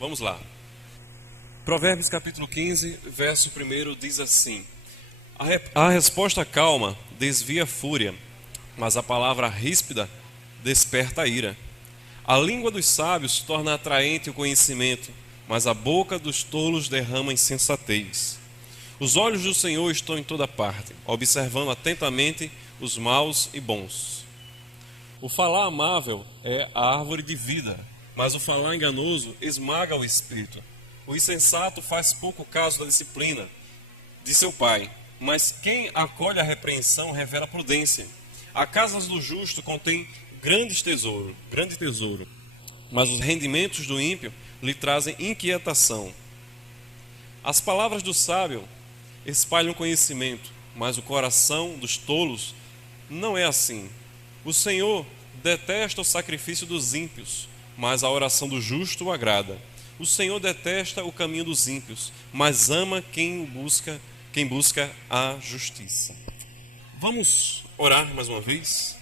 Vamos lá. Provérbios capítulo 15, verso 1 diz assim: A resposta calma desvia a fúria, mas a palavra ríspida desperta a ira. A língua dos sábios torna atraente o conhecimento, mas a boca dos tolos derrama insensatez. Os olhos do Senhor estão em toda parte, observando atentamente os maus e bons. O falar amável é a árvore de vida, mas o falar enganoso esmaga o espírito. O insensato faz pouco caso da disciplina de seu pai, mas quem acolhe a repreensão revela prudência. A casa do justo contém grande tesouro, mas os rendimentos do ímpio lhe trazem inquietação. As palavras do sábio espalham conhecimento, mas o coração dos tolos não é assim. O Senhor detesta o sacrifício dos ímpios, mas a oração do justo o agrada. O Senhor detesta o caminho dos ímpios, mas ama quem busca a justiça. Vamos orar mais uma vez?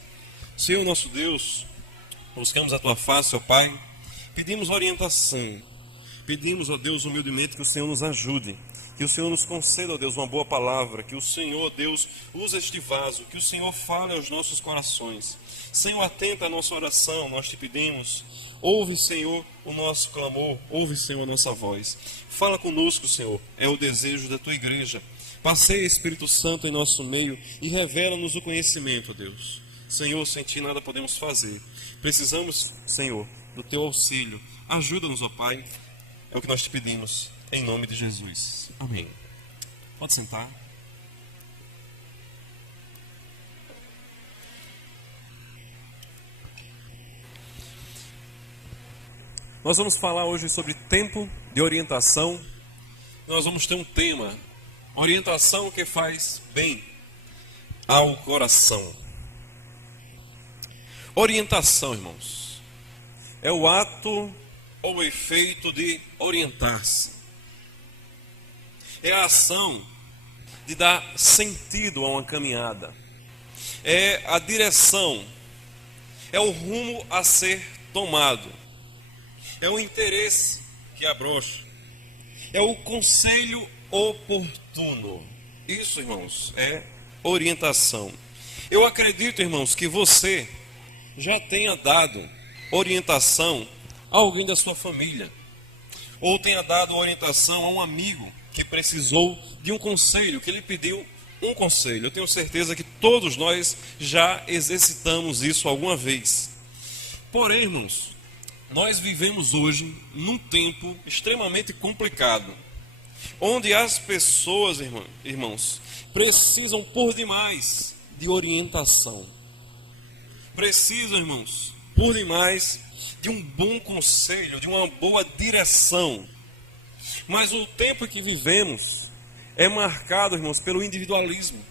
Senhor nosso Deus, buscamos a Tua face, ó Pai, pedimos orientação, pedimos, ó Deus, humildemente que o Senhor nos ajude, que o Senhor nos conceda, ó Deus, uma boa palavra, que o Senhor, ó Deus, use este vaso, que o Senhor fale aos nossos corações. Senhor, atenta à nossa oração, nós te pedimos. Ouve, Senhor, o nosso clamor, ouve, Senhor, a nossa voz. Fala conosco, Senhor, é o desejo da Tua igreja. Passeia, Espírito Santo, em nosso meio e revela-nos o conhecimento, ó Deus. Senhor, sem Ti nada podemos fazer. Precisamos, Senhor, do Teu auxílio. Ajuda-nos, ó Pai, é o que nós te pedimos, em nome de Jesus. Amém. Pode sentar. Nós vamos falar hoje sobre tempo de orientação. Nós vamos ter um tema: orientação que faz bem ao coração. Orientação, irmãos, é o ato ou o efeito de orientar-se. É a ação de dar sentido a uma caminhada. É a direção, é o rumo a ser tomado. É o interesse que abrocha. É o conselho oportuno. Isso, irmãos, é orientação. Eu acredito, irmãos, que você já tenha dado orientação a alguém da sua família, ou tenha dado orientação a um amigo que precisou de um conselho, que lhe pediu um conselho. Eu tenho certeza que todos nós já exercitamos isso alguma vez. Porém, irmãos, nós vivemos hoje num tempo extremamente complicado, onde as pessoas, irmãos, precisam por demais de orientação. Precisam, irmãos, por demais de um bom conselho, de uma boa direção. Mas o tempo que vivemos é marcado, irmãos, pelo individualismo.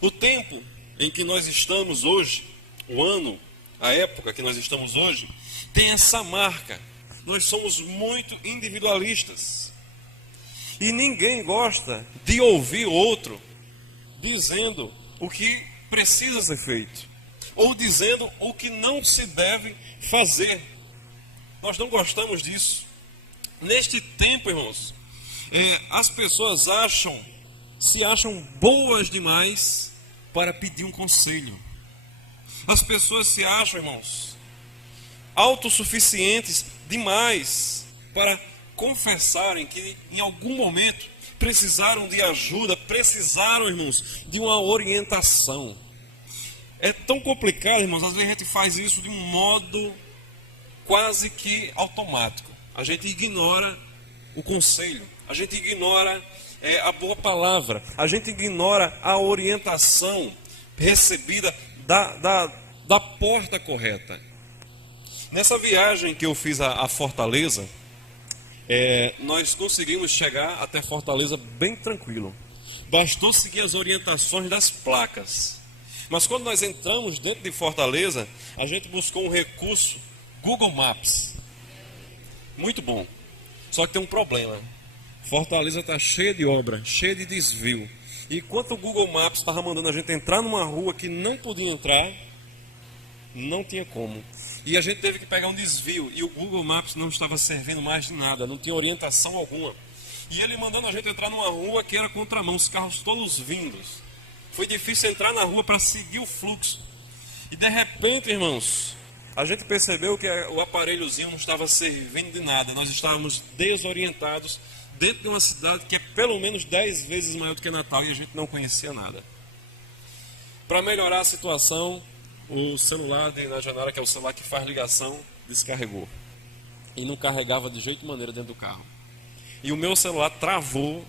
O tempo em que nós estamos hoje, o ano, a época que nós estamos hoje, tem essa marca. Nós somos muito individualistas. E ninguém gosta de ouvir outro dizendo o que precisa ser feito, ou dizendo o que não se deve fazer. Nós não gostamos disso. Neste tempo, irmãos, as pessoas se acham boas demais para pedir um conselho. As pessoas se acham, irmãos, autossuficientes demais para confessarem que em algum momento precisaram de ajuda, precisaram, irmãos, de uma orientação. É tão complicado, irmãos, às vezes a gente faz isso de um modo quase que automático. A gente ignora o conselho, a gente ignora a boa palavra, a gente ignora a orientação recebida da porta correta. Nessa viagem que eu fiz a Fortaleza, nós conseguimos chegar até Fortaleza bem tranquilo. Bastou seguir as orientações das placas. Mas quando nós entramos dentro de Fortaleza, a gente buscou um recurso, Google Maps. Muito bom. Só que tem um problema. Fortaleza está cheia de obra, cheia de desvio. E enquanto o Google Maps estava mandando a gente entrar numa rua que não podia entrar, Não tinha como. E a gente teve que pegar um desvio. E o Google Maps não estava servindo mais de nada. Não tinha orientação alguma. E ele mandando a gente entrar numa rua que era contramão. Os carros todos vindos. Foi difícil entrar na rua para seguir o fluxo. E de repente, irmãos, a gente percebeu que o aparelhozinho não estava servindo de nada. Nós estávamos desorientados dentro de uma cidade que é pelo menos 10 vezes maior do que Natal. E a gente não conhecia nada. Para melhorar a situação, o celular na janela, que é o celular que faz ligação, descarregou. E não carregava de jeito e maneira dentro do carro. E o meu celular travou.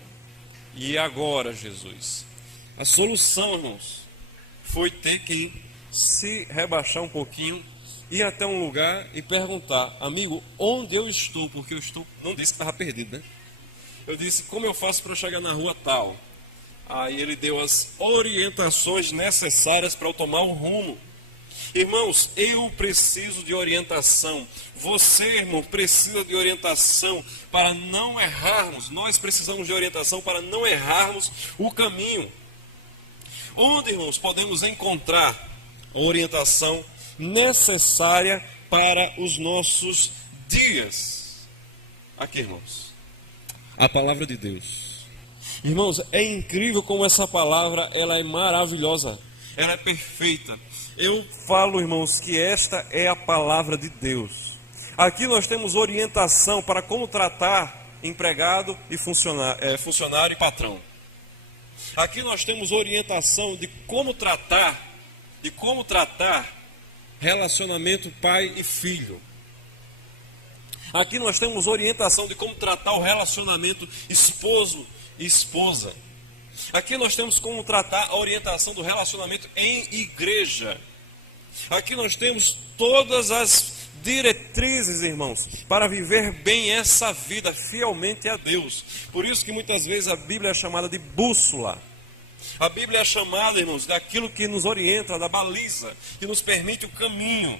E agora, Jesus? A solução, irmãos, foi ter que se rebaixar um pouquinho, ir até um lugar e perguntar: amigo, onde eu estou? Porque eu estou... Não disse que estava perdido, né? Eu disse: como eu faço para chegar na rua tal? Aí ele deu as orientações necessárias para eu tomar o rumo. Irmãos, eu preciso de orientação. Você, irmão, precisa de orientação para não errarmos. Nós precisamos de orientação para não errarmos o caminho. Onde, irmãos, podemos encontrar a orientação necessária para os nossos dias? Aqui, irmãos, a palavra de Deus. Irmãos, é incrível como essa palavra, ela é maravilhosa, ela é perfeita. Eu falo, irmãos, que esta é a palavra de Deus. Aqui nós temos orientação para como tratar empregado e funcionário e patrão. Aqui nós temos orientação de como tratar relacionamento pai e filho. Aqui nós temos orientação de como tratar o relacionamento esposo e esposa. Aqui nós temos como tratar a orientação do relacionamento em igreja. Aqui nós temos todas as diretrizes, irmãos, para viver bem essa vida fielmente a Deus. Por isso que muitas vezes a Bíblia é chamada de bússola. A Bíblia é chamada, irmãos, daquilo que nos orienta, da baliza, que nos permite o caminho.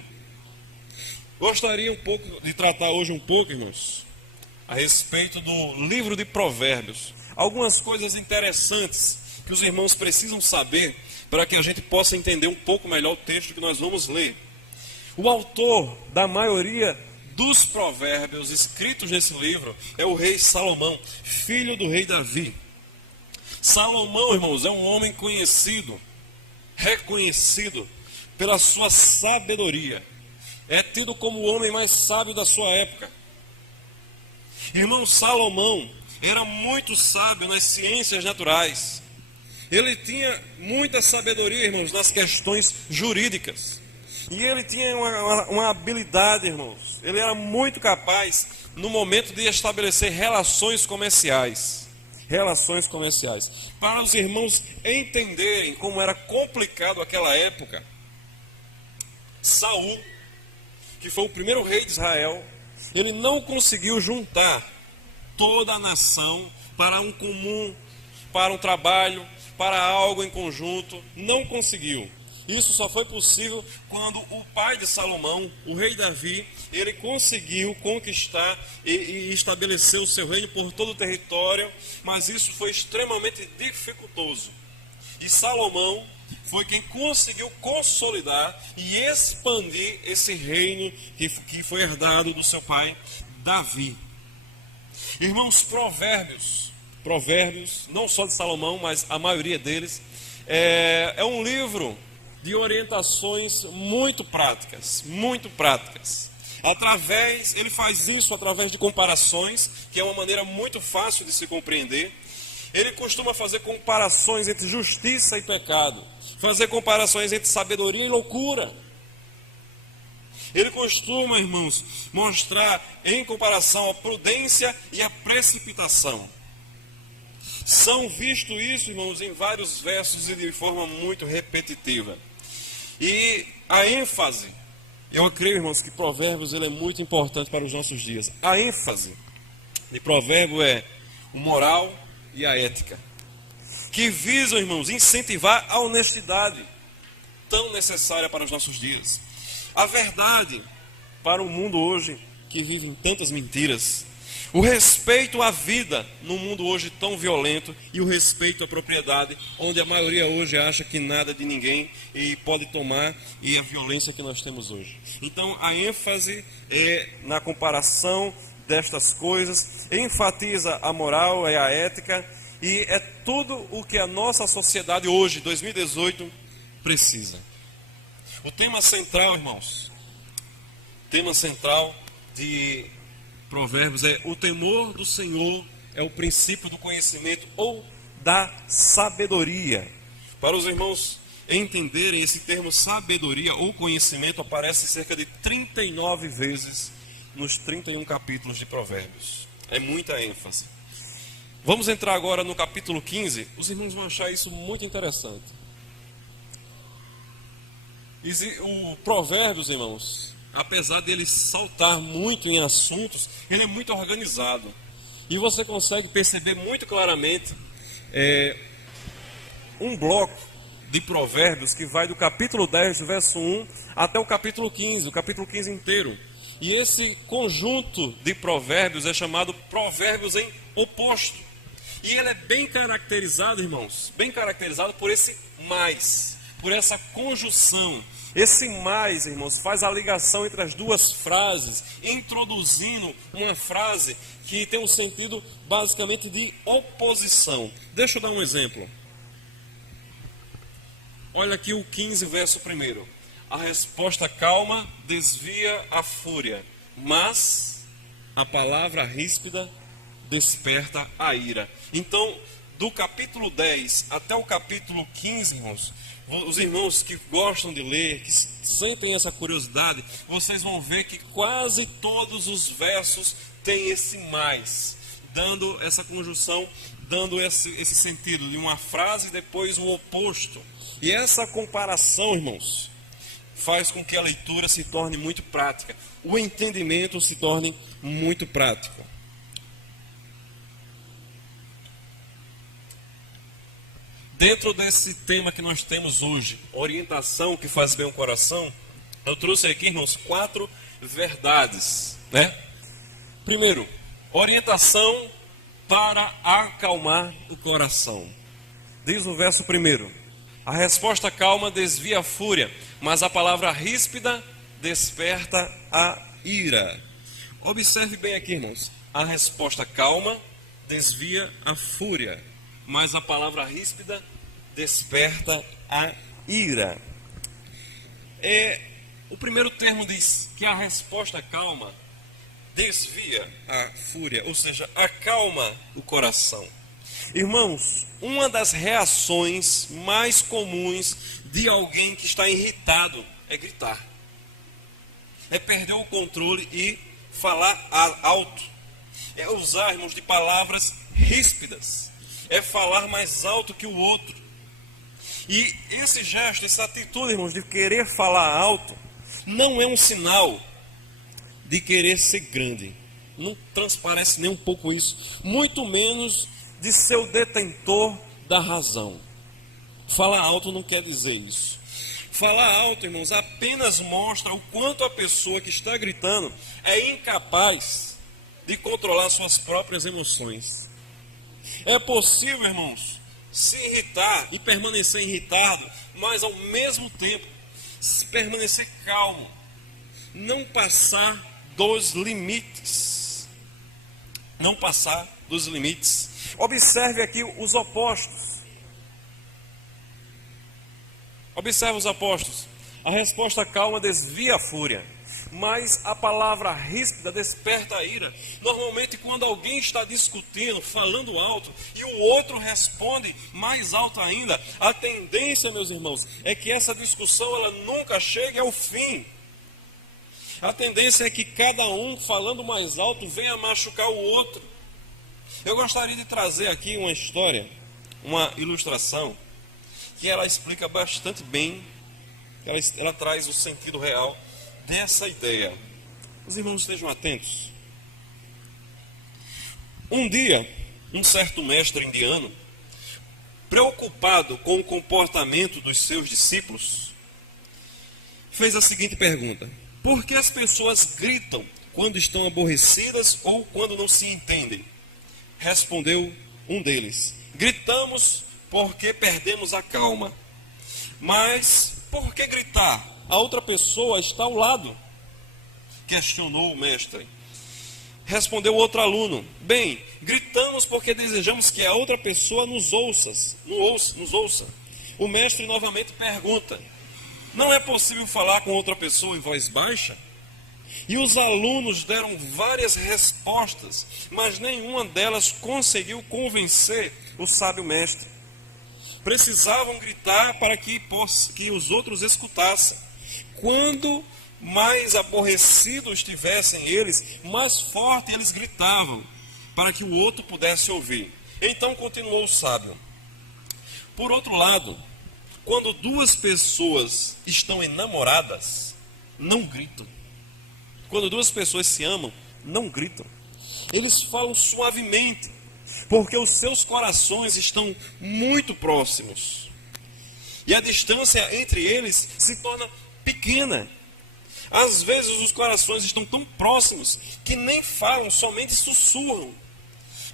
Gostaria de tratar hoje um pouco, irmãos, a respeito do livro de Provérbios. Algumas coisas interessantes que os irmãos precisam saber para que a gente possa entender um pouco melhor o texto que nós vamos ler. O autor da maioria dos provérbios escritos nesse livro é o rei Salomão, filho do rei Davi. Salomão, irmãos, é um homem conhecido, reconhecido pela sua sabedoria. É tido como o homem mais sábio da sua época. Irmão, Salomão era muito sábio nas ciências naturais. Ele tinha muita sabedoria, irmãos, nas questões jurídicas. E ele tinha uma habilidade, irmãos. Ele era muito capaz no momento de estabelecer relações comerciais. Relações comerciais. Para os irmãos entenderem como era complicado aquela época, Saul, que foi o primeiro rei de Israel, ele não conseguiu juntar toda a nação para um comum, para um trabalho, para algo em conjunto. Não conseguiu. Isso só foi possível quando o pai de Salomão, o rei Davi, ele conseguiu conquistar e estabelecer o seu reino por todo o território, mas isso foi extremamente dificultoso. E Salomão foi quem conseguiu consolidar e expandir esse reino que foi herdado do seu pai Davi. Irmãos, Provérbios, não só de Salomão, mas a maioria deles, é um livro de orientações muito práticas, muito práticas. Ele faz isso através de comparações, que é uma maneira muito fácil de se compreender. Ele costuma fazer comparações entre justiça e pecado, fazer comparações entre sabedoria e loucura. Ele costuma, irmãos, mostrar em comparação a prudência e a precipitação. São visto isso, irmãos, em vários versos e de forma muito repetitiva. E a ênfase, eu creio, irmãos, que Provérbios ele é muito importante para os nossos dias. A ênfase de Provérbio é o moral e a ética, que visam, irmãos, incentivar a honestidade, tão necessária para os nossos dias. A verdade, para o mundo hoje, que vive em tantas mentiras. O respeito à vida no mundo hoje tão violento e o respeito à propriedade, onde a maioria hoje acha que nada de ninguém e pode tomar, e a violência que nós temos hoje. Então a ênfase é na comparação destas coisas, enfatiza a moral e a ética, e é tudo o que a nossa sociedade hoje, 2018, precisa. O tema central, irmãos, tema central de Provérbios é: o temor do Senhor é o princípio do conhecimento ou da sabedoria. Para os irmãos entenderem, esse termo sabedoria ou conhecimento aparece cerca de 39 vezes nos 31 capítulos de Provérbios. É muita ênfase. Vamos entrar agora no capítulo 15. Os irmãos vão achar isso muito interessante. O Provérbios, irmãos, apesar dele saltar muito em assuntos, ele é muito organizado. E você consegue perceber muito claramente um bloco de Provérbios que vai do capítulo 10, do verso 1, até o capítulo 15 inteiro. E esse conjunto de provérbios é chamado provérbios em oposto. E ele é bem caracterizado, irmãos, bem caracterizado por esse mais, por essa conjunção. Esse mais, irmãos, faz a ligação entre as duas frases, introduzindo uma frase que tem um sentido basicamente de oposição. Deixa eu dar um exemplo. Olha aqui o 15, verso 1. A resposta calma desvia a fúria, mas a palavra ríspida desperta a ira. Então, do capítulo 10 até o capítulo 15, irmãos, os irmãos que gostam de ler, que sentem essa curiosidade, vocês vão ver que quase todos os versos têm esse mais, dando essa conjunção, dando esse sentido de uma frase e depois o oposto. E essa comparação, irmãos, faz com que a leitura se torne muito prática, o entendimento se torne muito prático. Dentro desse tema que nós temos hoje, orientação que faz bem o coração, eu trouxe aqui, irmãos, 4 verdades, né? Primeiro, orientação para acalmar o coração. Diz o verso 1: a resposta calma desvia a fúria, mas a palavra ríspida desperta a ira. Observe bem aqui, irmãos. A resposta calma desvia a fúria, mas a palavra ríspida desperta a ira. O primeiro termo diz que a resposta calma desvia a fúria, ou seja, acalma o coração. Irmãos, uma das reações mais comuns de alguém que está irritado é gritar, é perder o controle e falar alto, é usar, irmãos, de palavras ríspidas, é falar mais alto que o outro. E esse gesto, essa atitude, irmãos, de querer falar alto, não é um sinal de querer ser grande. Não transparece nem um pouco isso, muito menos de ser o detentor da razão. Falar alto não quer dizer isso. Falar alto, irmãos, apenas mostra o quanto a pessoa que está gritando é incapaz de controlar suas próprias emoções. É possível, irmãos, se irritar e permanecer irritado, mas ao mesmo tempo permanecer calmo, não passar dos limites. Não passar dos limites. Observe aqui os opostos. Observe os opostos. A resposta calma desvia a fúria, mas a palavra ríspida desperta a ira. Normalmente, quando alguém está discutindo, falando alto, e o outro responde mais alto ainda, a tendência, meus irmãos, é que essa discussão ela nunca chegue ao fim. A tendência é que cada um, falando mais alto, venha machucar o outro. Eu gostaria de trazer aqui uma história, uma ilustração, que ela explica bastante bem, ela traz o sentido real dessa ideia. Os irmãos estejam atentos. Um dia, um certo mestre indiano, preocupado com o comportamento dos seus discípulos, fez a seguinte pergunta: por que as pessoas gritam quando estão aborrecidas ou quando não se entendem? Respondeu um deles: gritamos porque perdemos a calma. Mas por que gritar? A outra pessoa está ao lado. Questionou o mestre. Respondeu outro aluno: bem, gritamos porque desejamos que a outra pessoa nos ouça. O mestre novamente pergunta: não é possível falar com outra pessoa em voz baixa? E os alunos deram várias respostas, mas nenhuma delas conseguiu convencer o sábio mestre. Precisavam gritar para que os outros escutassem. Quando mais aborrecidos estivessem eles, mais forte eles gritavam, para que o outro pudesse ouvir. Então continuou o sábio: por outro lado, quando duas pessoas estão enamoradas, não gritam. Quando duas pessoas se amam, não gritam. Eles falam suavemente, porque os seus corações estão muito próximos. E a distância entre eles se torna pequena. Às vezes os corações estão tão próximos que nem falam, somente sussurram.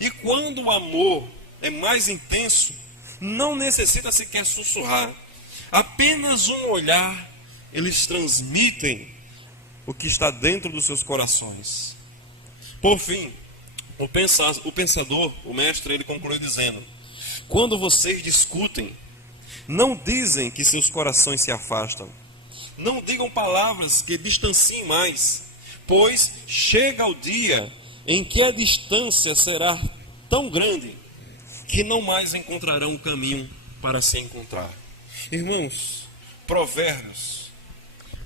E quando o amor é mais intenso, não necessita sequer sussurrar. Apenas um olhar, eles transmitem o que está dentro dos seus corações. Por fim, o pensador, o mestre, ele conclui dizendo: quando vocês discutem, não dizem que seus corações se afastam. Não digam palavras que distanciem mais, pois chega o dia em que a distância será tão grande que não mais encontrarão um caminho para se encontrar. Irmãos, provérbios,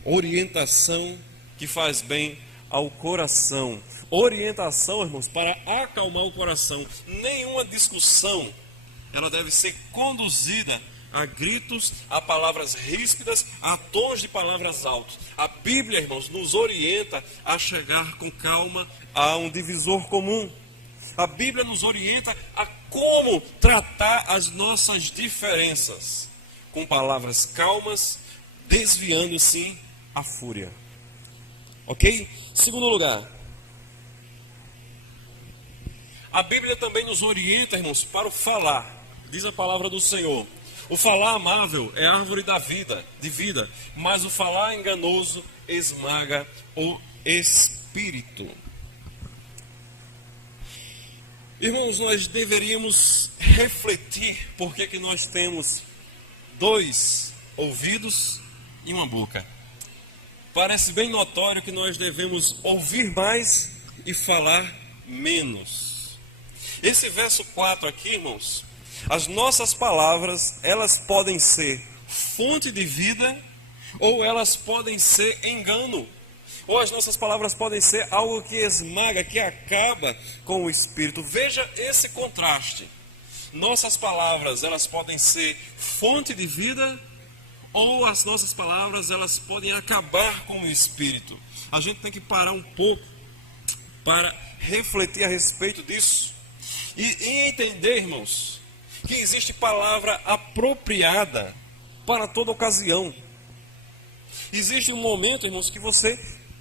orientação que faz bem ao coração. Orientação, irmãos, para acalmar o coração. Nenhuma discussão, ela deve ser conduzida a gritos, a palavras ríspidas, a tons de palavras altos. A Bíblia, irmãos, nos orienta a chegar com calma a um divisor comum. A Bíblia nos orienta a como tratar as nossas diferenças, com palavras calmas, desviando sim a fúria. Ok? Segundo lugar, a Bíblia também nos orienta, irmãos, para o falar. Diz a palavra do Senhor: o falar amável é árvore de vida, mas o falar enganoso esmaga o espírito. Irmãos, nós deveríamos refletir por que nós temos 2 ouvidos e uma boca. Parece bem notório que nós devemos ouvir mais e falar menos. Esse verso 4 aqui, irmãos, as nossas palavras, elas podem ser fonte de vida ou elas podem ser engano. Ou as nossas palavras podem ser algo que esmaga, que acaba com o espírito. Veja esse contraste. Nossas palavras, elas podem ser fonte de vida ou as nossas palavras, elas podem acabar com o espírito. A gente tem que parar um pouco para refletir a respeito disso. E entender, irmãos, que existe palavra apropriada para toda ocasião. Existe um momento, irmãos, que você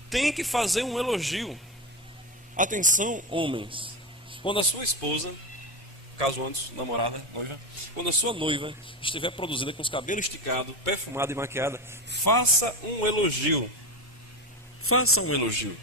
tem que fazer um elogio. Atenção, homens. Quando a sua esposa, caso antes, namorada, noiva, quando a sua noiva estiver produzida com os cabelos esticados, perfumada e maquiada, faça um elogio. Faça um elogio.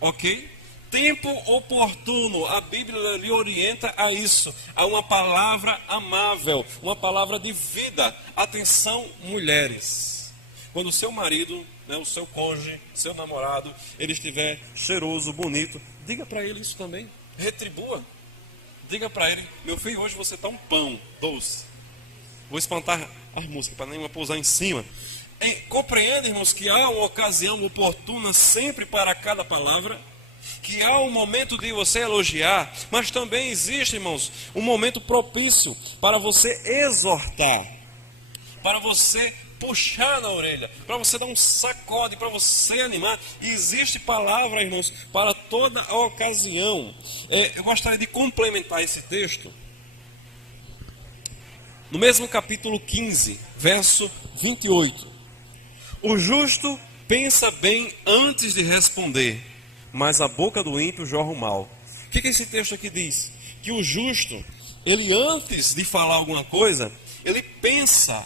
Ok? Tempo oportuno, a Bíblia lhe orienta a isso, a uma palavra amável, uma palavra de vida. Atenção, mulheres. Quando o seu marido, o seu cônjuge, seu namorado, ele estiver cheiroso, bonito, diga para ele isso também. Retribua. Diga para ele: meu filho, hoje você está um pão doce. Vou espantar as músicas para nenhuma pousar em cima. Compreende, irmãos, que há uma ocasião oportuna sempre para cada palavra, que há um momento de você elogiar, mas também existe, irmãos, um momento propício para você exortar, para você puxar na orelha, para você dar um sacode, para você animar. E existe palavra, irmãos, para toda a ocasião. Eu gostaria de complementar esse texto no mesmo capítulo 15, verso 28. O justo pensa bem antes de responder, mas a boca do ímpio jorra o mal. O que esse texto aqui diz? Que o justo, ele antes de falar alguma coisa, ele pensa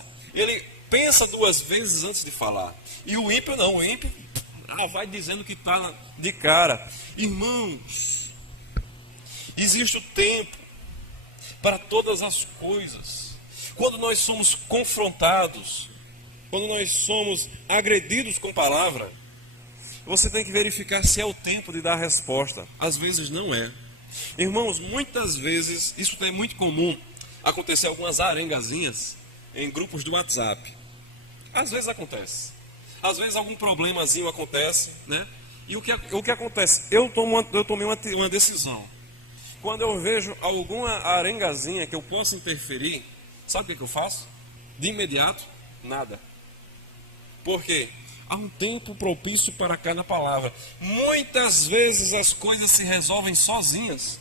duas vezes antes de falar. E o ímpio não, o ímpio vai dizendo que está de cara. Irmãos, existe o tempo para todas as coisas. Quando nós somos confrontados, quando nós somos agredidos com palavra, você tem que verificar se é o tempo de dar a resposta. Às vezes não é. Irmãos, muitas vezes, isso é muito comum acontecer algumas arengazinhas em grupos do WhatsApp. Às vezes acontece. Às vezes algum problemazinho acontece, né? E o que acontece? Eu tomei uma decisão. Quando eu vejo alguma arengazinha que eu possa interferir, sabe o que eu faço? De imediato, nada. Por quê? Há um tempo propício para cada palavra. Muitas vezes as coisas se resolvem sozinhas.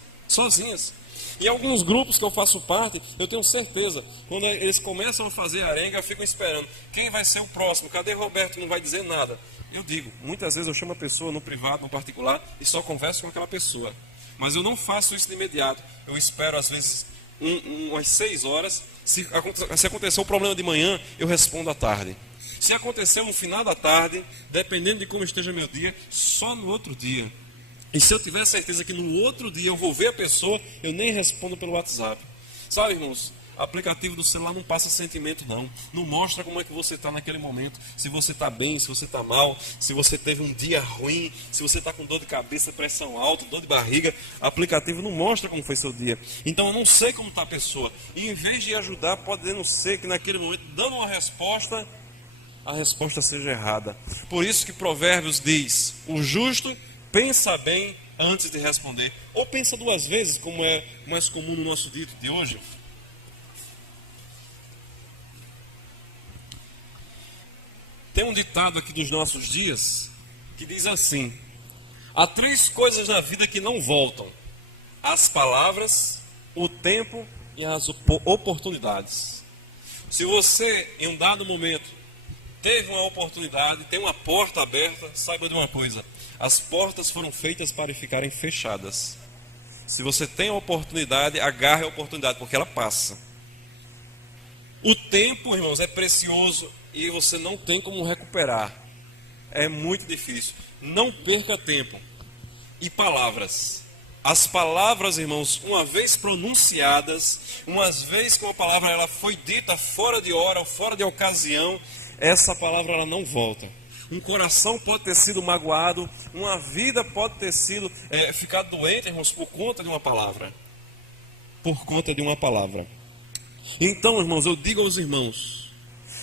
Em alguns grupos que eu faço parte, eu tenho certeza, quando eles começam a fazer arenga, ficam esperando. Quem vai ser o próximo? Cadê Roberto? Não vai dizer nada. Eu digo, muitas vezes eu chamo a pessoa no privado, no particular, e só converso com aquela pessoa. Mas eu não faço isso de imediato. Eu espero, às vezes, umas 6 horas. Se acontecer o problema de manhã, eu respondo à tarde. Se acontecer no final da tarde, dependendo de como esteja meu dia, só no outro dia. E se eu tiver certeza que no outro dia eu vou ver a pessoa, eu nem respondo pelo WhatsApp. Sabe, irmãos, aplicativo do celular não passa sentimento não. Não mostra como é que você está naquele momento. Se você está bem, se você está mal, se você teve um dia ruim, se você está com dor de cabeça, pressão alta, dor de barriga. Aplicativo não mostra como foi seu dia. Então eu não sei como está a pessoa. E em vez de ajudar, pode não ser que naquele momento, dando uma resposta, a resposta seja errada. Por isso que Provérbios diz, o justo pensa bem antes de responder. Ou pensa 2 vezes, como é mais comum no nosso dito de hoje. Tem um ditado aqui dos nossos dias que diz assim: há 3 coisas na vida que não voltam: as palavras, o tempo e as oportunidades. Se você, em um dado momento, teve uma oportunidade, tem uma porta aberta, saiba de uma coisa: as portas foram feitas para ficarem fechadas. Se você tem a oportunidade, agarre a oportunidade, porque ela passa. O tempo, irmãos, é precioso e você não tem como recuperar. É muito difícil. Não perca tempo. E palavras. As palavras, irmãos, uma vez pronunciadas, uma vez que uma palavra ela foi dita fora de hora ou fora de ocasião, essa palavra ela não volta. Um coração pode ter sido magoado, uma vida pode ter sido ficado doente, irmãos, por conta de uma palavra. Por conta de uma palavra. Então, irmãos, eu digo aos irmãos,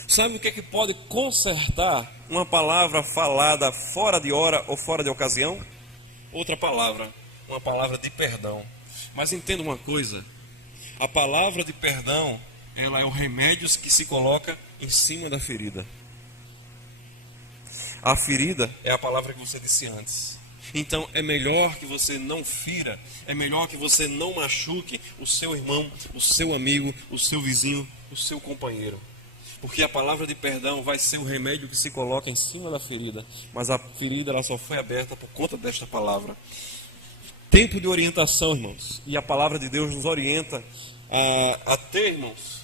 sabe o que é que pode consertar uma palavra falada fora de hora ou fora de ocasião? Outra palavra, uma palavra de perdão. Mas entenda uma coisa, a palavra de perdão, ela é o remédio que se coloca em cima da ferida. A ferida é a palavra que você disse antes. Então é melhor que você não fira, é melhor que você não machuque o seu irmão, o seu amigo, o seu vizinho, o seu companheiro. Porque a palavra de perdão vai ser o remédio que se coloca em cima da ferida. Mas a ferida ela só foi aberta por conta desta palavra. Tempo de orientação, irmãos. E a palavra de Deus nos orienta a ter, irmãos,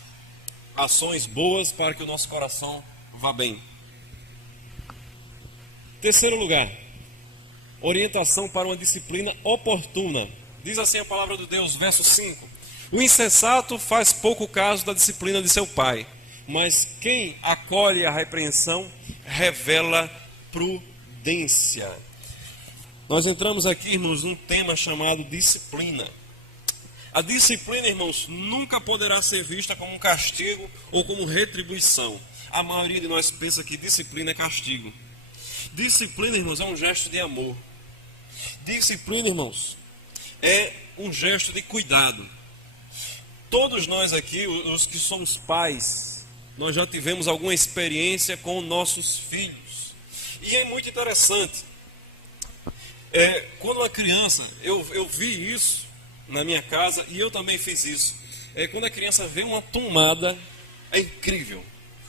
ações boas para que o nosso coração vá bem. Terceiro lugar, orientação para uma disciplina oportuna. Diz assim a palavra de Deus, verso 5. O insensato faz pouco caso da disciplina de seu pai, mas quem acolhe a repreensão revela prudência. Nós entramos aqui, irmãos, num tema chamado disciplina. A disciplina, irmãos, nunca poderá ser vista como um castigo ou como retribuição. A maioria de nós pensa que disciplina é castigo. Disciplina, irmãos, é um gesto de amor. Disciplina, irmãos, é um gesto de cuidado. Todos nós aqui, os que somos pais, nós já tivemos alguma experiência com nossos filhos. E é muito interessante. Quando uma criança, eu vi isso na minha casa e eu também fiz isso. Quando a criança vê uma tomada, é incrível.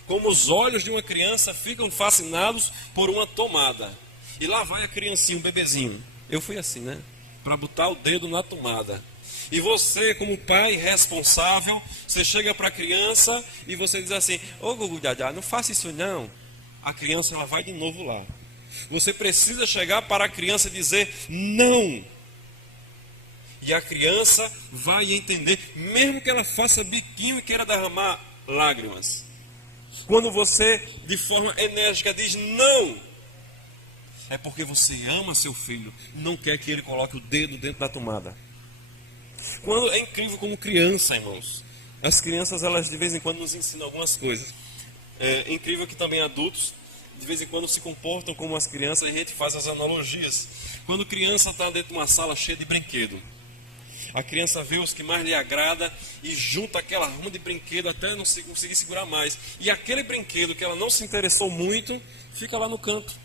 Como os olhos de uma criança ficam fascinados por uma tomada. E lá vai a criancinha, um bebezinho. Eu fui assim, né? Para botar o dedo na tomada. E você, como pai responsável, você chega para a criança e você diz assim: ô Gugu Dadá, não faça isso não. A criança ela vai de novo lá. Você precisa chegar para a criança e dizer não. E a criança vai entender, mesmo que ela faça biquinho e queira derramar lágrimas. Quando você, de forma enérgica, diz não, é porque você ama seu filho, não quer que ele coloque o dedo dentro da tomada. Quando é incrível como criança, irmãos. As crianças, elas de vez em quando nos ensinam algumas coisas. É incrível que também adultos, de vez em quando, se comportam como as crianças, e a gente faz as analogias. Quando criança está dentro de uma sala cheia de brinquedo, a criança vê os que mais lhe agrada e junta aquela ruma de brinquedo até não conseguir segurar mais. E aquele brinquedo que ela não se interessou muito, fica lá no canto.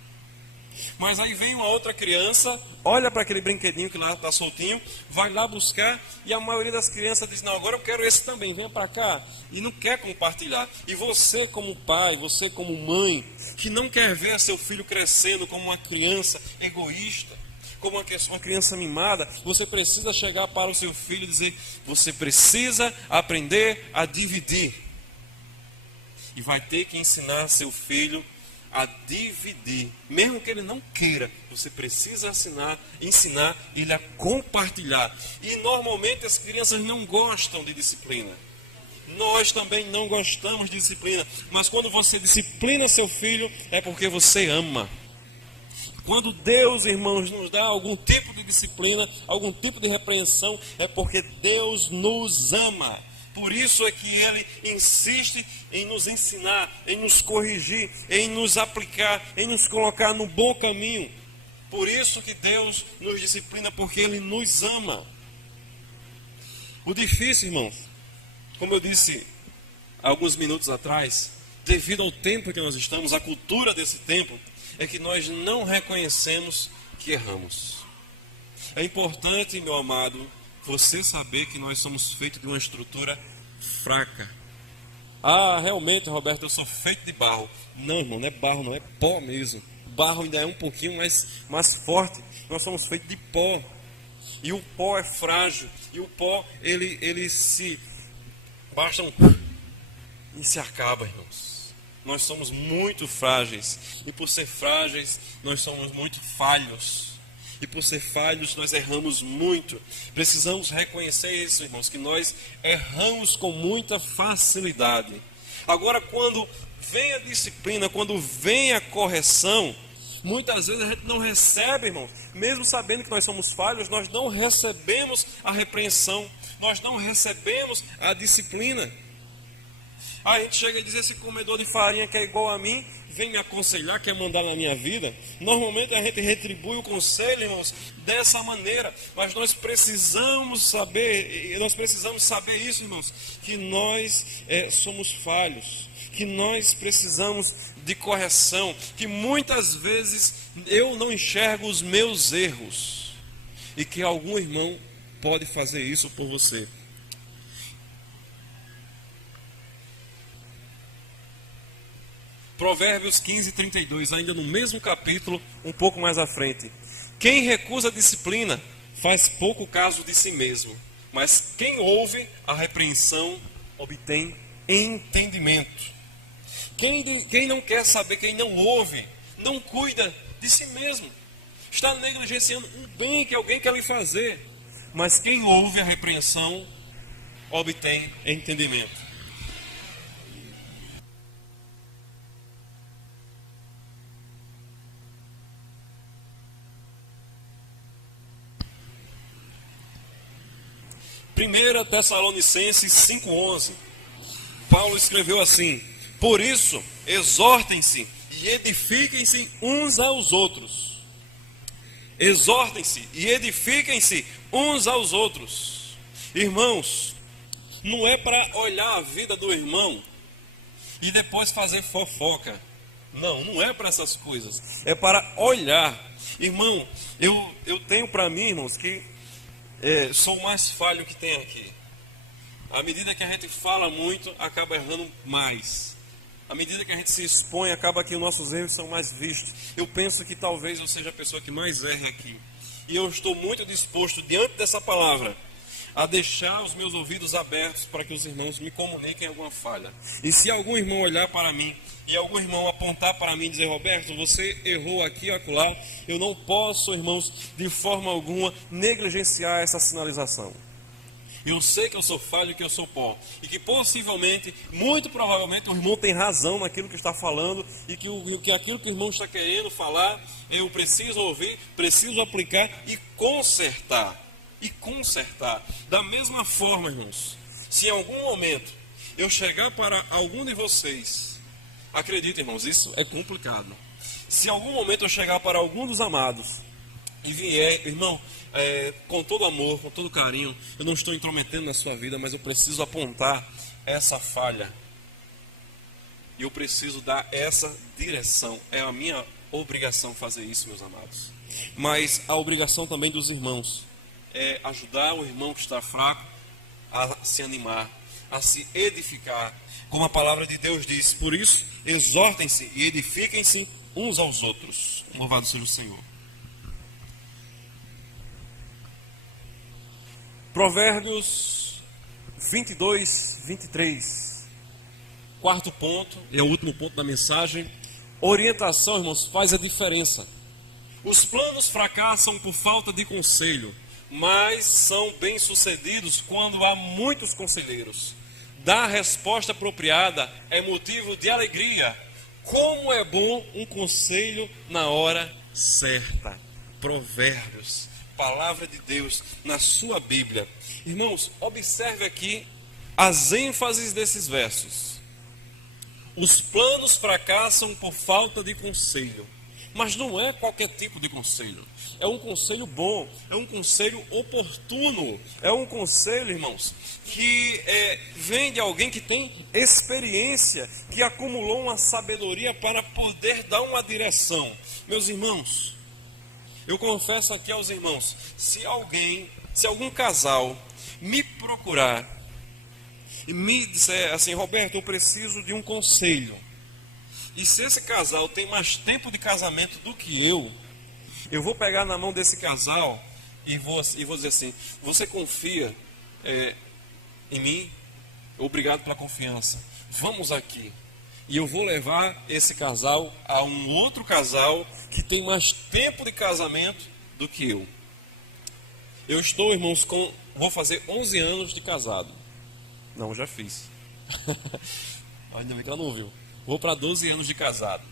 Mas aí vem uma outra criança, olha para aquele brinquedinho que lá está soltinho, vai lá buscar, e a maioria das crianças diz: não, agora eu quero esse também, venha para cá. E não quer compartilhar. E você como pai, você como mãe, que não quer ver seu filho crescendo como uma criança egoísta, como uma criança mimada, você precisa chegar para o seu filho e dizer: você precisa aprender a dividir. E vai ter que ensinar seu filho a dividir, mesmo que ele não queira. Você precisa ensinar ele a compartilhar. E normalmente as crianças não gostam de disciplina. Nós também não gostamos de disciplina. Mas quando você disciplina seu filho, é porque você ama. Quando Deus, irmãos, nos dá algum tipo de disciplina, algum tipo de repreensão, é porque Deus nos ama. Por isso é que Ele insiste em nos ensinar, em nos corrigir, em nos aplicar, em nos colocar no bom caminho. Por isso que Deus nos disciplina, porque Ele nos ama. O difícil, irmãos, como eu disse há alguns minutos atrás, devido ao tempo que nós estamos, a cultura desse tempo, é que nós não reconhecemos que erramos. É importante, meu amado, você saber que nós somos feitos de uma estrutura fraca. Ah, realmente, Roberto, eu sou feito de barro. Não, irmão, não é barro, não, é pó mesmo. Barro ainda é um pouquinho mais forte. Nós somos feitos de pó. E o pó é frágil. E o pó, ele se... basta e se acaba, irmãos. Nós somos muito frágeis. E por ser frágeis, nós somos muito falhos. E por ser falhos, nós erramos muito. Precisamos reconhecer isso, irmãos, que nós erramos com muita facilidade. Agora, quando vem a disciplina, quando vem a correção, muitas vezes a gente não recebe, irmãos. Mesmo sabendo que nós somos falhos, nós não recebemos a repreensão. Nós não recebemos a disciplina. Aí a gente chega e diz: esse comedor de farinha que é igual a mim, vem me aconselhar, quer mandar na minha vida. Normalmente a gente retribui o conselho, irmãos, dessa maneira. Mas nós precisamos saber isso, irmãos, que nós somos falhos, que nós precisamos de correção, que muitas vezes eu não enxergo os meus erros, e que algum irmão pode fazer isso por você. Provérbios 15:32, ainda no mesmo capítulo, um pouco mais à frente. Quem recusa a disciplina faz pouco caso de si mesmo, mas quem ouve a repreensão obtém entendimento. Quem não quer saber, quem não ouve, não cuida de si mesmo. Está negligenciando um bem que alguém quer lhe fazer. Mas quem ouve a repreensão obtém entendimento. Primeira Tessalonicenses 5:11, Paulo escreveu assim: por isso, exortem-se e edifiquem-se uns aos outros. Exortem-se e edifiquem-se uns aos outros. Irmãos, não é para olhar a vida do irmão e depois fazer fofoca. Não é para essas coisas. É para olhar. Irmão, eu tenho para mim, irmãos, que sou o mais falho que tem aqui. À medida que a gente fala muito, acaba errando mais. À medida que a gente se expõe, acaba que os nossos erros são mais vistos. Eu penso que talvez eu seja a pessoa que mais erre aqui. E eu estou muito disposto, diante dessa palavra, a deixar os meus ouvidos abertos para que os irmãos me comuniquem alguma falha. E se algum irmão olhar para mim e algum irmão apontar para mim e dizer: Roberto, você errou aqui ou acolá, eu não posso, irmãos, de forma alguma negligenciar essa sinalização. Eu sei que eu sou falho e que eu sou pó. E que possivelmente, muito provavelmente, o irmão tem razão naquilo que está falando. E que aquilo que o irmão está querendo falar, eu preciso ouvir, preciso aplicar e consertar. E consertar. Da mesma forma, irmãos, se em algum momento eu chegar para algum de vocês, acredita, irmãos, isso é complicado. Se em algum momento eu chegar para algum dos amados e vier, irmão, com todo amor, com todo carinho, eu não estou intrometendo na sua vida, mas eu preciso apontar essa falha. E eu preciso dar essa direção. É a minha obrigação fazer isso, meus amados. Mas a obrigação também dos irmãos é ajudar o irmão que está fraco a se animar, a se edificar, como a palavra de Deus diz. Por isso, exortem-se e edifiquem-se uns aos outros. Louvado seja o Senhor. Provérbios 22, 23. Quarto ponto, é o último ponto da mensagem. Orientação, irmãos, faz a diferença. Os planos fracassam por falta de conselho, mas são bem-sucedidos quando há muitos conselheiros. Dar a resposta apropriada é motivo de alegria. Como é bom um conselho na hora certa. Provérbios, palavra de Deus na sua Bíblia. Irmãos, observe aqui as ênfases desses versos. Os planos fracassam por falta de conselho. Mas não é qualquer tipo de conselho. É um conselho bom, é um conselho oportuno. É um conselho, irmãos, que vem de alguém que tem experiência, que acumulou uma sabedoria para poder dar uma direção. Meus irmãos, eu confesso aqui aos irmãos, se algum casal me procurar e me disser assim: Roberto, eu preciso de um conselho. E se esse casal tem mais tempo de casamento do que eu vou pegar na mão desse casal e vou dizer assim: você confia em mim? Obrigado pela confiança. Vamos aqui. E eu vou levar esse casal a um outro casal que tem mais tempo de casamento do que eu. Eu estou, irmãos, vou fazer 11 anos de casado. Não, já fiz. Ainda bem que ela não viu. Vou para 12 anos de casado.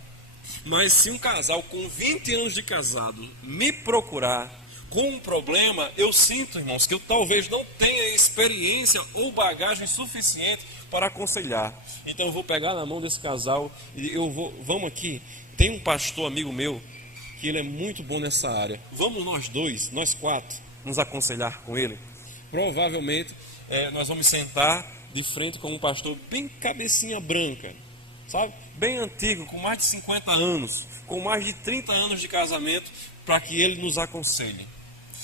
Mas se um casal com 20 anos de casado me procurar com um problema, eu sinto, irmãos, que eu talvez não tenha experiência ou bagagem suficiente para aconselhar. Então eu vou pegar na mão desse casal e vamos aqui, tem um pastor amigo meu que ele é muito bom nessa área. Vamos nós quatro, nos aconselhar com ele. Provavelmente nós vamos sentar de frente com um pastor bem cabecinha branca, sabe? Bem antigo, com mais de 50 anos, com mais de 30 anos de casamento, para que ele nos aconselhe.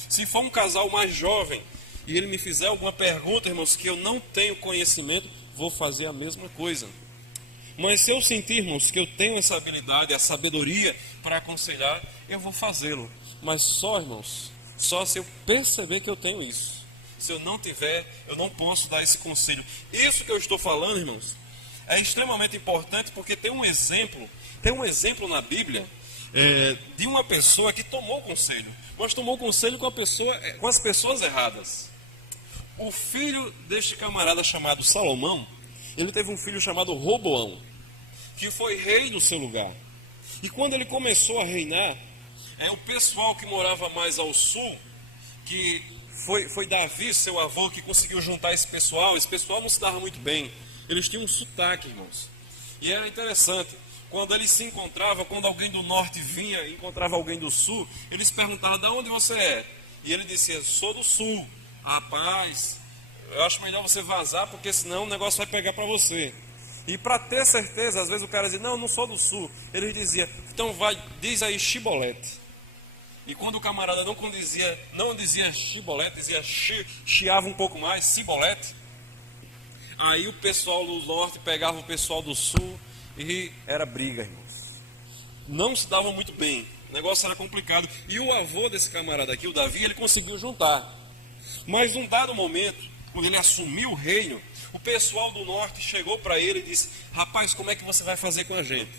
Se for um casal mais jovem e ele me fizer alguma pergunta, irmãos, que eu não tenho conhecimento, vou fazer a mesma coisa. Mas se eu sentir, irmãos, que eu tenho essa habilidade, a sabedoria para aconselhar, eu vou fazê-lo. Mas só, irmãos, só se eu perceber que eu tenho isso. Se eu não tiver, eu não posso dar esse conselho. Isso que eu estou falando, irmãos, é extremamente importante, porque tem um exemplo na Bíblia de uma pessoa que tomou conselho, mas tomou conselho com as pessoas erradas. O filho deste camarada chamado Salomão, ele teve um filho chamado Roboão, que foi rei no seu lugar. E quando ele começou a reinar, o pessoal que morava mais ao sul, que foi Davi, seu avô, que conseguiu juntar esse pessoal não se dava muito bem. Eles tinham um sotaque, irmãos. E era interessante, quando eles se encontravam, quando alguém do norte vinha e encontrava alguém do sul, eles perguntavam: de onde você é? E ele dizia: sou do sul. Rapaz, eu acho melhor você vazar, porque senão o negócio vai pegar para você. E para ter certeza, às vezes o cara dizia: não sou do sul. Ele dizia: então diz aí Chibolete. E quando o camarada não dizia Chibolete, dizia chiava um pouco mais, Cibolete. Aí o pessoal do norte pegava o pessoal do sul e era briga, irmãos. Não se davam muito bem. O negócio era complicado. E o avô desse camarada aqui, o Davi, ele conseguiu juntar. Mas num dado momento, quando ele assumiu o reino, o pessoal do norte chegou para ele e disse: rapaz, como é que você vai fazer com a gente?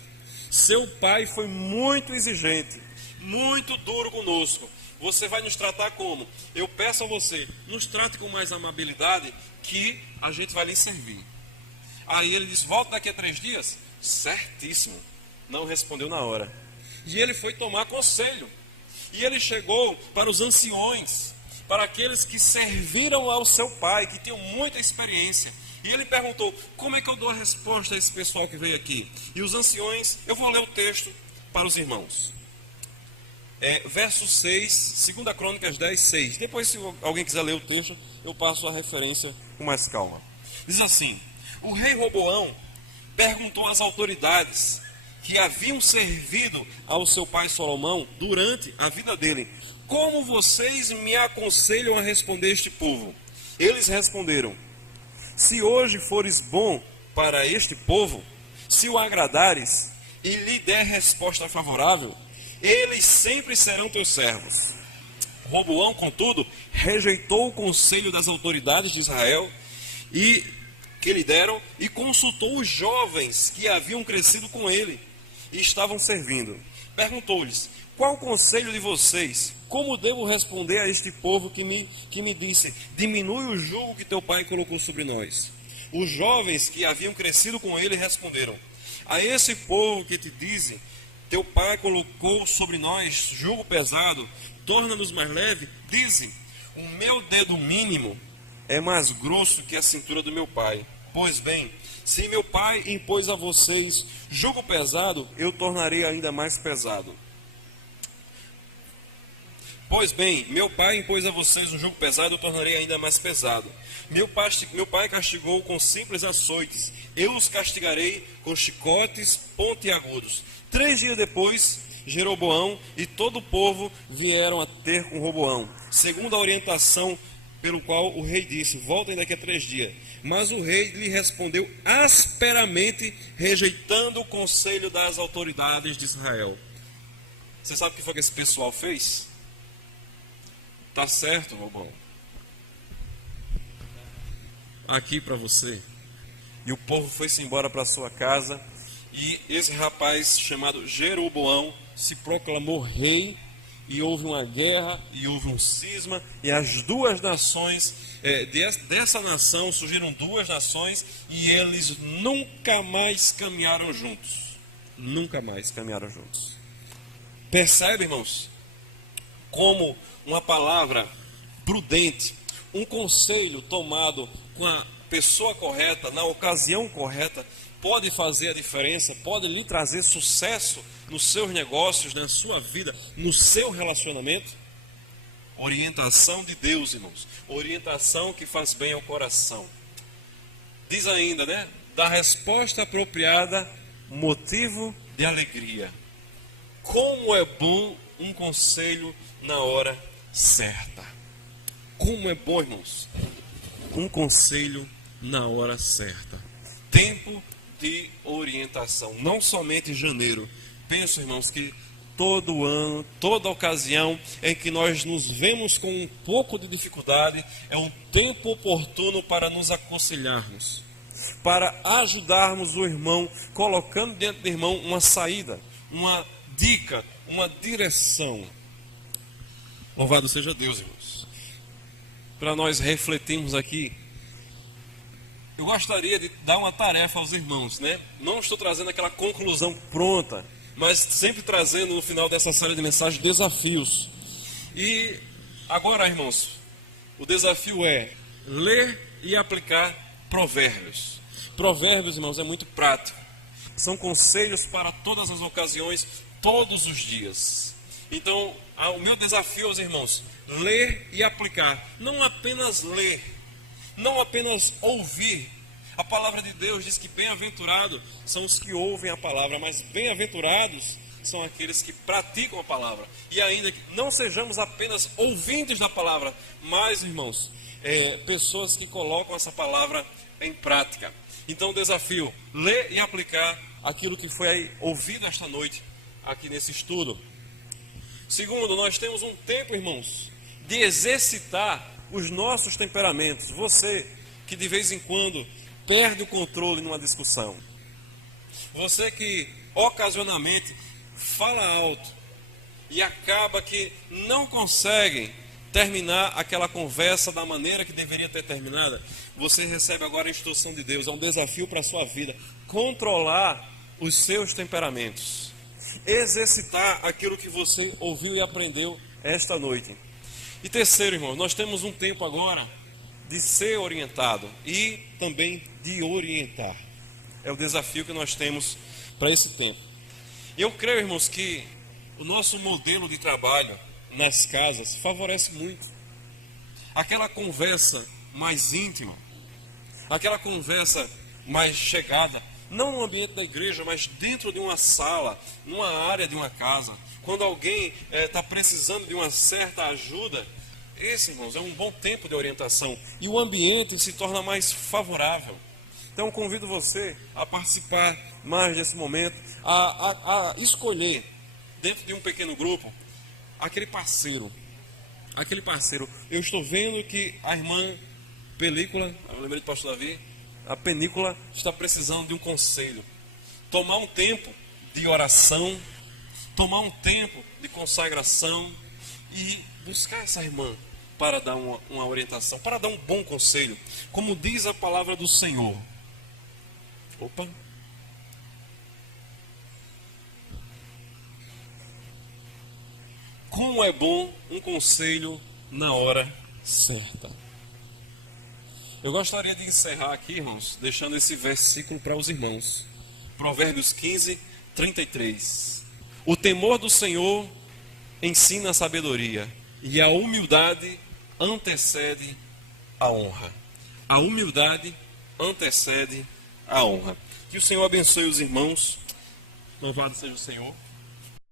Seu pai foi muito exigente, muito duro conosco. Você vai nos tratar como? Eu peço a você, nos trate com mais amabilidade, que a gente vai lhe servir. Aí ele disse: volta daqui a 3 dias? Certíssimo. Não respondeu na hora. E ele foi tomar conselho. E ele chegou para os anciões, para aqueles que serviram ao seu pai, que tinham muita experiência. E ele perguntou: como é que eu dou a resposta a esse pessoal que veio aqui? E os anciões, eu vou ler o texto para os irmãos. Verso 6, 2 Crônicas 10, 6. Depois, se alguém quiser ler o texto, eu passo a referência com mais calma. Diz assim: o rei Roboão perguntou às autoridades que haviam servido ao seu pai Salomão durante a vida dele: como vocês me aconselham a responder este povo? Eles responderam: se hoje fores bom para este povo, se o agradares e lhe der resposta favorável, eles sempre serão teus servos. Roboão, contudo, rejeitou o conselho das autoridades de Israel e que lhe deram e consultou os jovens que haviam crescido com ele e estavam servindo. Perguntou-lhes: qual o conselho de vocês? Como devo responder a este povo que me disse: diminui o jugo que teu pai colocou sobre nós? Os jovens que haviam crescido com ele responderam: a esse povo que te diz: teu pai colocou sobre nós jugo pesado, torna-nos mais leve, dizem: o meu dedo mínimo é mais grosso que a cintura do meu pai. Pois bem, se meu pai impôs a vocês jugo pesado, eu tornarei ainda mais pesado. Pois bem, meu pai impôs a vocês um jugo pesado, eu tornarei ainda mais pesado. Meu pai castigou com simples açoites, eu os castigarei com chicotes pontiagudos. 3 dias depois, Jeroboão e todo o povo vieram a ter com Roboão, segundo a orientação pelo qual o rei disse: voltem daqui a 3 dias. Mas o rei lhe respondeu asperamente, rejeitando o conselho das autoridades de Israel. Você sabe o que foi que esse pessoal fez? Tá certo, Roboão. Aqui para você. E o povo foi-se embora para sua casa. E esse rapaz chamado Jeroboão se proclamou rei. E houve uma guerra, e houve um cisma. E as duas nações, dessa nação surgiram 2 nações. E eles nunca mais caminharam juntos. Nunca mais caminharam juntos. Percebe, irmãos? Como uma palavra prudente, um conselho tomado com a pessoa correta, na ocasião correta, pode fazer a diferença, pode lhe trazer sucesso nos seus negócios, na sua vida, no seu relacionamento. Orientação de Deus, irmãos. Orientação que faz bem ao coração. Diz ainda, né? Da resposta apropriada, motivo de alegria. Como é bom um conselho na hora certa. Como é bom, irmãos, um conselho na hora certa. Tempo de orientação, não somente em janeiro. Penso, irmãos, que todo ano, toda ocasião em que nós nos vemos com um pouco de dificuldade, é um tempo oportuno para nos aconselharmos, para ajudarmos o irmão, colocando diante do irmão uma saída, uma dica, uma direção. Louvado seja Deus, irmãos. Para nós refletirmos aqui, eu gostaria de dar uma tarefa aos irmãos, né? Não estou trazendo aquela conclusão pronta, mas sempre trazendo no final dessa série de mensagens desafios. E agora, irmãos, o desafio é ler e aplicar provérbios. Provérbios, irmãos, é muito prático. São conselhos para todas as ocasiões, todos os dias. Então, o meu desafio aos irmãos, ler e aplicar. Não apenas ler, não apenas ouvir. A palavra de Deus diz que bem-aventurados são os que ouvem a palavra, mas bem-aventurados são aqueles que praticam a palavra. E ainda que não sejamos apenas ouvintes da palavra, mas, irmãos, pessoas que colocam essa palavra em prática. Então, o desafio, ler e aplicar aquilo que foi aí ouvido esta noite, aqui nesse estudo. Segundo, nós temos um tempo, irmãos, de exercitar os nossos temperamentos. Você que de vez em quando perde o controle numa discussão. Você que ocasionalmente fala alto e acaba que não consegue terminar aquela conversa da maneira que deveria ter terminada. Você recebe agora a instrução de Deus. É um desafio para a sua vida. Controlar os seus temperamentos. Exercitar aquilo que você ouviu e aprendeu esta noite. E terceiro, irmão, nós temos um tempo agora de ser orientado e também de orientar. É o desafio que nós temos para esse tempo. E eu creio, irmãos, que o nosso modelo de trabalho nas casas favorece muito. Aquela conversa mais íntima, aquela conversa mais chegada, não no ambiente da igreja, mas dentro de uma sala, numa área de uma casa. Quando alguém está precisando de uma certa ajuda, esse, irmãos, é um bom tempo de orientação. E o ambiente se torna mais favorável. Então, convido você a participar mais desse momento, a escolher, dentro de um pequeno grupo, aquele parceiro. Eu estou vendo que a irmã Película, eu lembrei do pastor Davi, a Penícula está precisando de um conselho. Tomar um tempo de oração, tomar um tempo de consagração e buscar essa irmã para dar uma orientação, para dar um bom conselho. Como diz a palavra do Senhor. Opa! Como é bom um conselho na hora certa. Eu gostaria de encerrar aqui, irmãos, deixando esse versículo para os irmãos. Provérbios 15, 33. O temor do Senhor ensina a sabedoria, e a humildade antecede a honra. A humildade antecede a honra. Que o Senhor abençoe os irmãos. Louvado seja o Senhor.